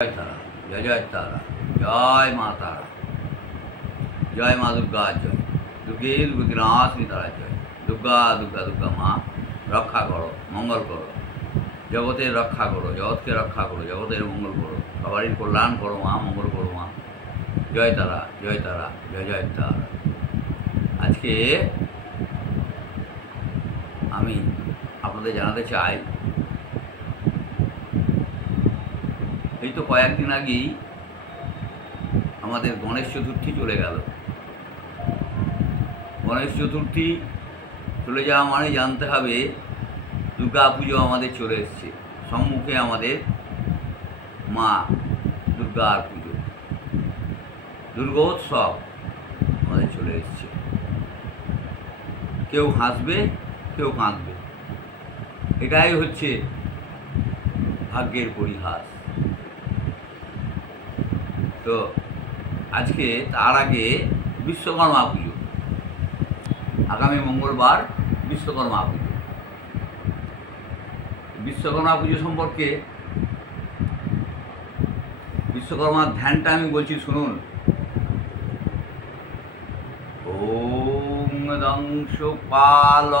জয় তারা, জয় জয় তারা, জয় মা তারা, জয় মা দুর্গা, জয় দুর্গে দুর্গতিনাশিনী তারা, জয় দুর্গা দুর্গা দুর্গা মা, রক্ষা করো, মঙ্গল করো, জগতের রক্ষা করো, জগৎকে রক্ষা করো, জগতের মঙ্গল করো, সবারই কল্যাণ করো মা, মঙ্গল করো মা। জয় তারা, জয় তারা, জয় জয় তারা। আজকে আমি আপনাদের জানাতে চাই, এই তো কয়েকদিন আগেই আমাদের গণেশ চতুর্থী চলে গেল। গণেশ চতুর্থী চলে যাওয়া মানে জানতে হবে দুর্গা পুজো আমাদের চলে এসছে, সম্মুখে আমাদের মা দুর্গার পুজো, দুর্গোৎসব আমাদের চলে এসছে। কেউ হাসবে, কেউ কাঁদবে, এটাই হচ্ছে ভাগ্যের পরিহাস। তো আজকে তার আগে বিশ্বকর্মা পুজো, আগামী মঙ্গলবার বিশ্বকর্মা পুজো। বিশ্বকর্মা পুজো সম্পর্কে বিশ্বকর্মার ধ্যানটা আমি বলছি, শুনুন। ওং দংশ পাল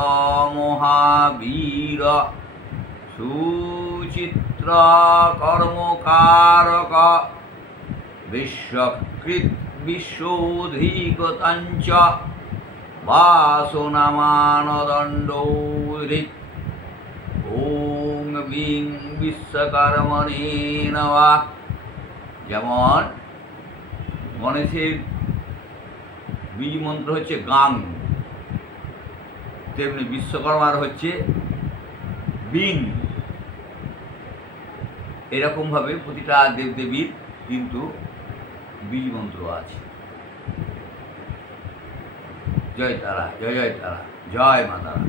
মহাবীর সুচিত্র কর্মকারক বিশ্বকৃত বিশ্বধিকতঞ্চ বাসনামানদণ্ডৌরিক ওং বিং বিশ্বকর্মণে নমঃ। যেমন গণেশের বীজ মন্ত্র হচ্ছে গাং, তেমনি বিশ্বকর্মার হচ্ছে বিং। এরকমভাবে প্রতিটা দেবদেবীর কিন্তু বীজ মন্ত্র আছে। জয় তারা, জয় জয় তারা, জয় মা তারা।